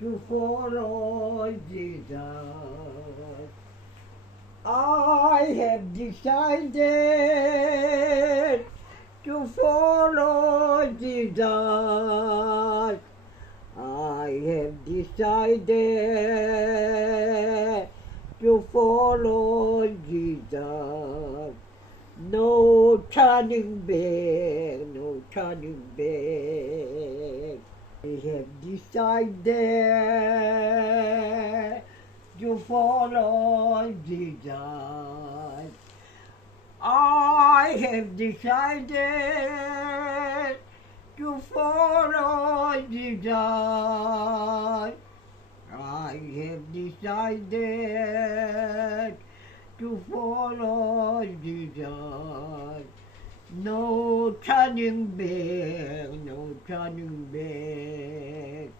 to follow Jesus. I have decided to follow Jesus. I have decided to follow Jesus. No turning back, no turning back. I have decided to follow Jesus. I have decided to follow Jesus. I have decided to follow Jesus. No turning back, no turning back.